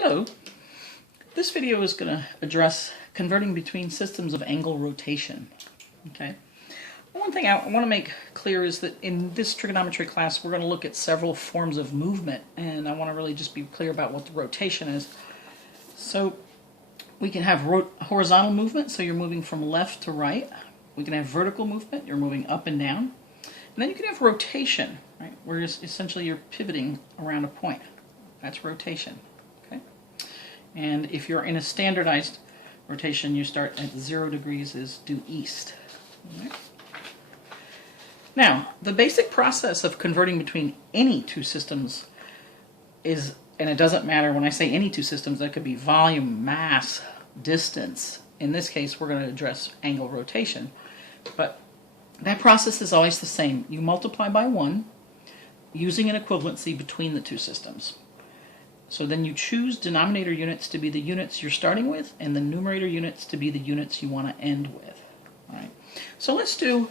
Hello. This video is going to address converting between systems of angle rotation. Okay. One thing I want to make clear is that in this trigonometry class we're going to look at several forms of movement, and I want to really just be clear about what the rotation is. So we can have horizontal movement, so you're moving from left to right. We can have vertical movement, you're moving up and down. And then you can have rotation, right, where essentially you're pivoting around a point. That's rotation. Okay. And if you're in a standardized rotation, you start at 0 degrees is due east. Okay. Now, the basic process of converting between any two systems is, and it doesn't matter when I say any two systems, that could be volume, mass, distance. In this case, we're going to address angle rotation. But that process is always the same. You multiply by 1 using an equivalency between the two systems. So then you choose denominator units to be the units you're starting with, and the numerator units to be the units you want to end with. All right. So let's do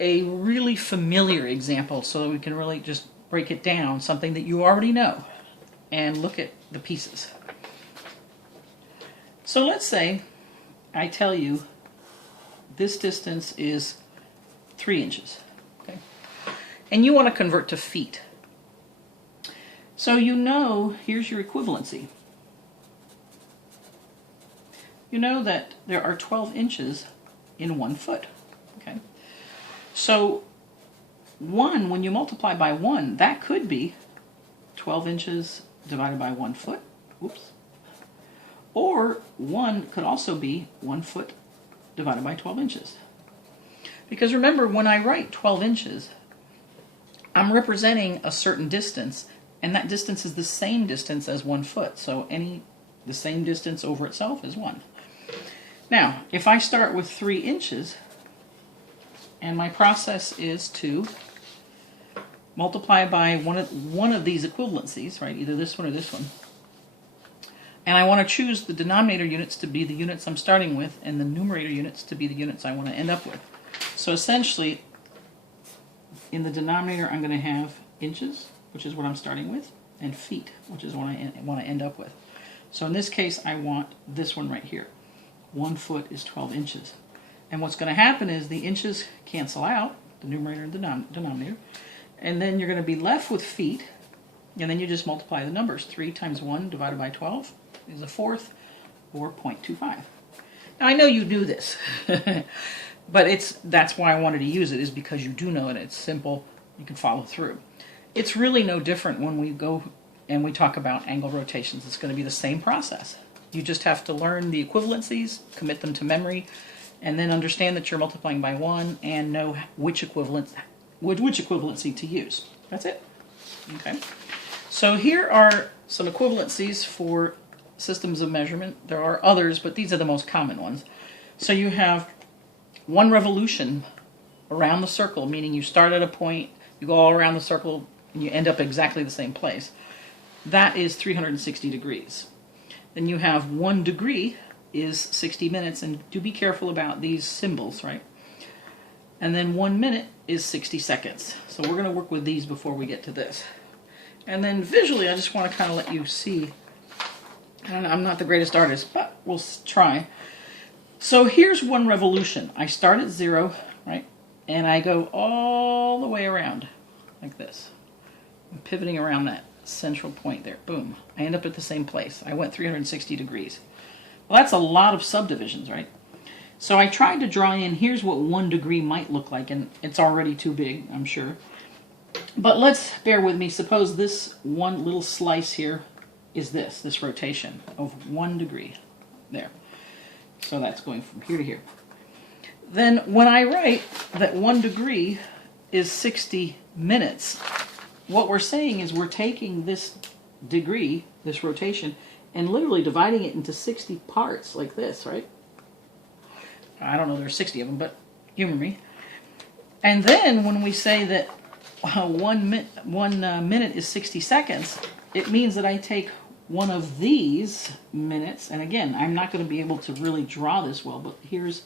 a really familiar example so that we can really just break it down, something that you already know, and look at the pieces. So let's say I tell you this distance is 3 inches, okay? And you want to convert to feet. So you know, here's your equivalency. You know that there are 12 inches in 1 foot, okay? So 1, when you multiply by 1, that could be 12 inches divided by 1 foot. Oops. Or 1 could also be 1 foot divided by 12 inches. Because remember, when I write 12 inches, I'm representing a certain distance, and that distance is the same distance as 1 foot. So the same distance over itself is 1. Now, if I start with 3 inches, and my process is to multiply by one of these equivalencies, right, either this one or this one, and I want to choose the denominator units to be the units I'm starting with, and the numerator units to be the units I want to end up with. So essentially, in the denominator, I'm going to have inches, which is what I'm starting with, and feet, which is what I want to end up with. So in this case, I want this one right here. 1 foot is 12 inches. And what's going to happen is the inches cancel out, the numerator and the denominator, and then you're going to be left with feet, and then you just multiply the numbers. 3 times 1 divided by 12 is a fourth, or 0.25. Now I know you knew this, but that's why I wanted to use it, is because you do know it. It's simple. You can follow through. It's really no different when we go and we talk about angle rotations. It's going to be the same process. You just have to learn the equivalencies, commit them to memory, and then understand that you're multiplying by 1 and know which equivalency to use. That's it. Okay. So here are some equivalencies for systems of measurement. There are others, but these are the most common ones. So you have 1 revolution around the circle, meaning you start at a point, you go all around the circle, and you end up exactly the same place. That is 360 degrees. Then you have 1 degree is 60 minutes, and do be careful about these symbols, right? And then 1 minute is 60 seconds. So we're going to work with these before we get to this. And then visually, I just want to kind of let you see. And I'm not the greatest artist, but we'll try. So here's 1 revolution. I start at 0, right? And I go all the way around, like this. I'm pivoting around that central point there. Boom. I end up at the same place. I went 360 degrees. Well, that's a lot of subdivisions, right? So I tried to draw in, here's what 1 degree might look like, and it's already too big, I'm sure. But let's bear with me. Suppose this one little slice here is this rotation of 1 degree. There. So that's going from here to here. Then when I write that 1 degree is 60 minutes, what we're saying is we're taking this degree, this rotation, and literally dividing it into 60 parts like this, right? I don't know, there's 60 of them, but humor me. And then when we say that 1 minute is 60 seconds, it means that I take one of these minutes, and again, I'm not going to be able to really draw this well, but here's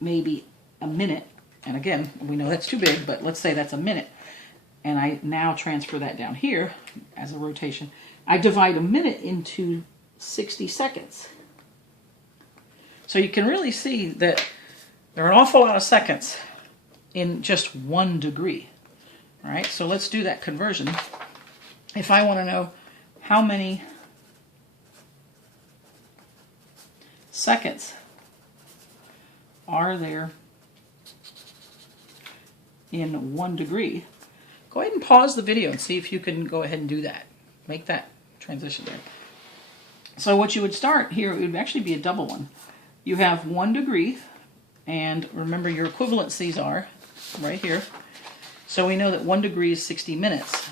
maybe a minute, and again, we know that's too big, but let's say that's a minute. and I now transfer that down here as a rotation. I divide a minute into 60 seconds. So you can really see that there are an awful lot of seconds in just 1 degree. All right, so let's do that conversion. If I want to know how many seconds are there in 1 degree, go ahead and pause the video and see if you can go ahead and do that. Make that transition there. So what you would start here, it would actually be a double one. You have 1 degree, and remember your equivalencies are right here. So we know that 1 degree is 60 minutes.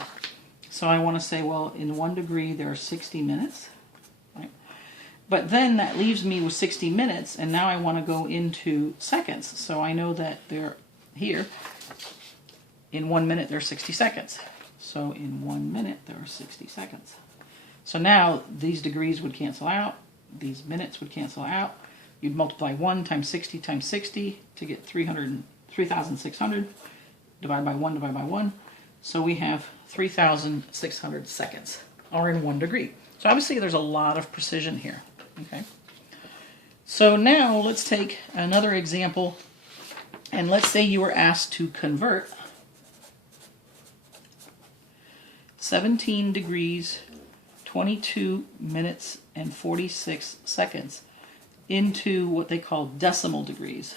So I want to say, well, in 1 degree there are 60 minutes. Right? But then that leaves me with 60 minutes, and now I want to go into seconds. So I know that they're here. In 1 minute there are 60 seconds. So in 1 minute there are 60 seconds. So now these degrees would cancel out. These minutes would cancel out. You'd multiply 1 times 60 to get 3,600. Divide by 1, divide by 1. So we have 3,600 seconds are in 1 degree. So obviously there's a lot of precision here. Okay. So now let's take another example, and let's say you were asked to convert 17 degrees, 22 minutes, and 46 seconds into what they call decimal degrees.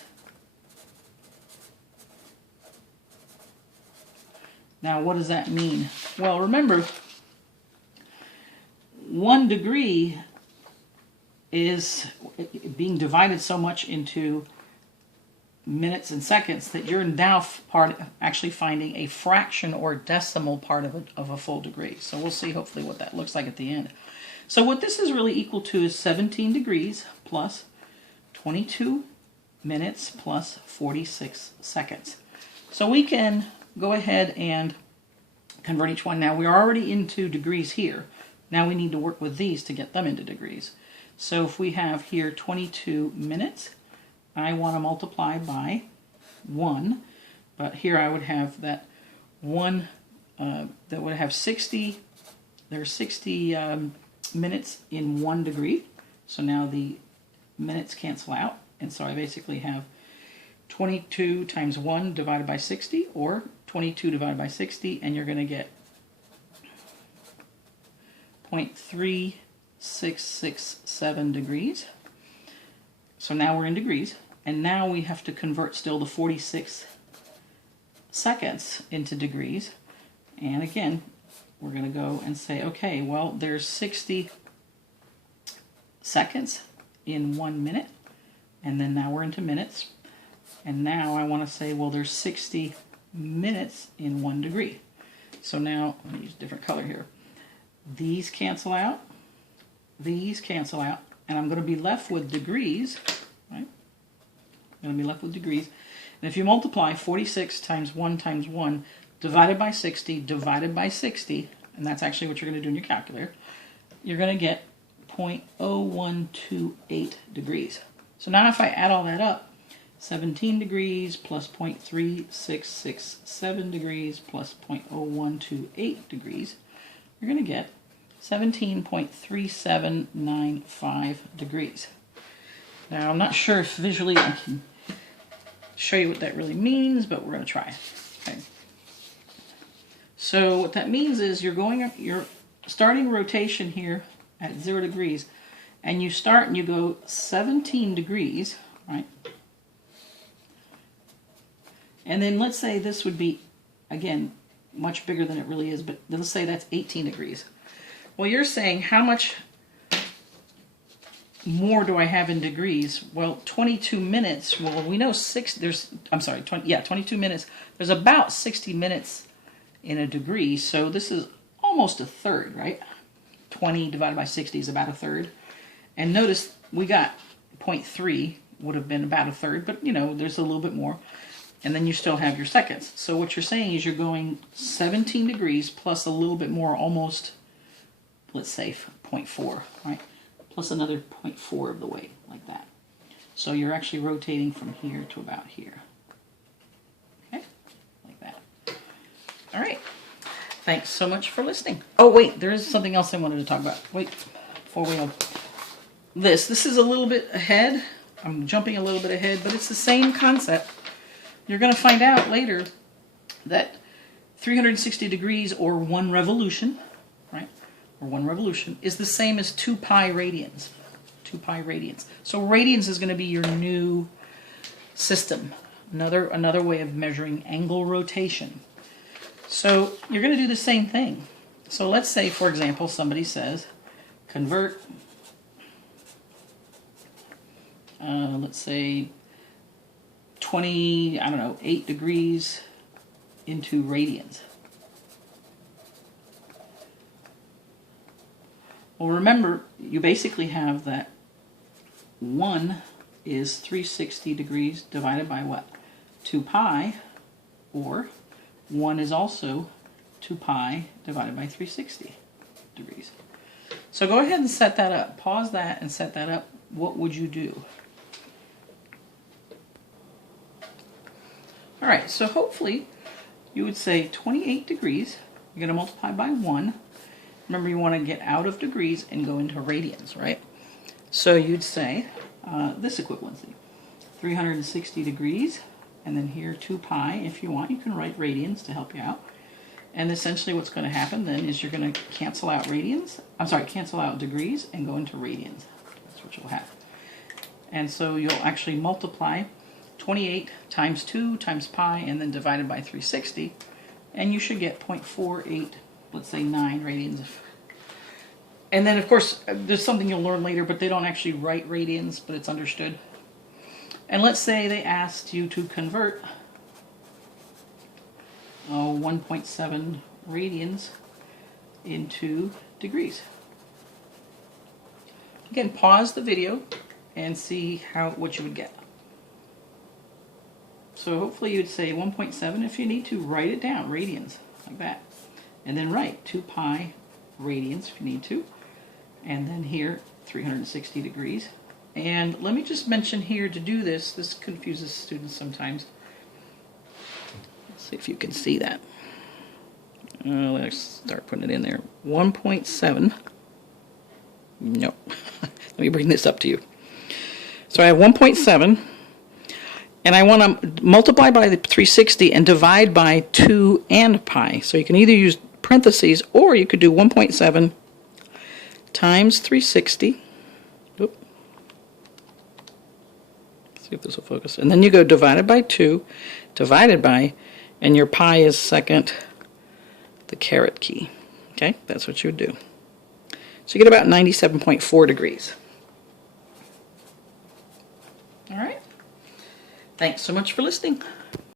Now, what does that mean? Well, remember, 1 degree is being divided so much into minutes and seconds that you're now actually finding a fraction or decimal part of a full degree. So we'll see hopefully what that looks like at the end. So what this is really equal to is 17 degrees plus 22 minutes plus 46 seconds. So we can go ahead and convert each one. Now we're already into degrees here. Now we need to work with these to get them into degrees. So if we have here 22 minutes, I want to multiply by 1, but here I would have that 1 that would have 60. There are 60 minutes in 1 degree. So now the minutes cancel out, and so I basically have 22 times 1 divided by 60, or 22 divided by 60, and you're going to get 0.3667 degrees. So now we're in degrees, and now we have to convert still the 46 seconds into degrees. And again, we're going to go and say, okay, well, there's 60 seconds in 1 minute, and then now we're into minutes. And now I want to say, well, there's 60 minutes in 1 degree. So now, I'm going to use a different color here. These cancel out, these cancel out, and I'm going to be left with degrees, right? I'm going to be left with degrees. And if you multiply 46 times 1 divided by 60 divided by 60, and that's actually what you're going to do in your calculator, you're going to get 0.0128 degrees. So now if I add all that up, 17 degrees plus 0.3667 degrees plus 0.0128 degrees, you're going to get 17.3795 degrees. Now, I'm not sure if visually I can show you what that really means, but we're going to try. Okay. So what that means is you're starting rotation here at 0 degrees, and you start and you go 17 degrees, right? And then let's say this would be, again, much bigger than it really is, but let's say that's 18 degrees. Well, you're saying how much more do I have in degrees? Well, 22 minutes, well, we know 22 minutes. There's about 60 minutes in a degree, so this is almost a third, right? 20 divided by 60 is about a third. And notice we got 0.3 would have been about a third, but you know, there's a little bit more. And then you still have your seconds. So what you're saying is you're going 17 degrees plus a little bit more, almost, let's say 0.4, right? Plus another 0.4 of the way, like that. So you're actually rotating from here to about here. Okay? Like that. All right. Thanks so much for listening. Oh, wait, there is something else I wanted to talk about. Wait, before we go. This is a little bit ahead. I'm jumping a little bit ahead, but it's the same concept. You're going to find out later that 360 degrees or 1 revolution, right, or 1 revolution, is the same as 2 pi radians. 2 pi radians. So radians is going to be your new system. Another way of measuring angle rotation. So you're going to do the same thing. So let's say, for example, somebody says, convert, let's say 8 degrees into radians. Well, remember, you basically have that 1 is 360 degrees divided by what? 2 pi, or 1 is also 2 pi divided by 360 degrees. So go ahead and set that up. Pause that and set that up. What would you do? All right, so hopefully you would say 28 degrees. You're going to multiply by 1. Remember, you want to get out of degrees and go into radians, right? So you'd say this equivalency, 360 degrees, and then here 2 pi. If you want, you can write radians to help you out. And essentially what's going to happen then is you're going to cancel out cancel out degrees and go into radians. That's what you'll have. And so you'll actually multiply 28 times 2 times pi and then divided by 360, and you should get 0.48, let's say 9 radians. And then of course there's something you'll learn later, but they don't actually write radians, but it's understood. And let's say they asked you to convert 1.7 radians into degrees. Again, pause the video and see what you would get. So hopefully you'd say 1.7. If you need to, write it down, radians, like that. And then write 2 pi radians if you need to. And then here, 360 degrees. And let me just mention here, to do this confuses students sometimes. Let's see if you can see that. Let's start putting it in there. 1.7. No. Let me bring this up to you. So I have 1.7. And I want to multiply by the 360 and divide by 2 and pi. So you can either use parentheses, or you could do 1.7 times 360. Oop. Let's see if this will focus. And then you go divided by 2, divided by, and your pi is second, the caret key. Okay, that's what you would do. So you get about 97.4 degrees. All right. Thanks so much for listening.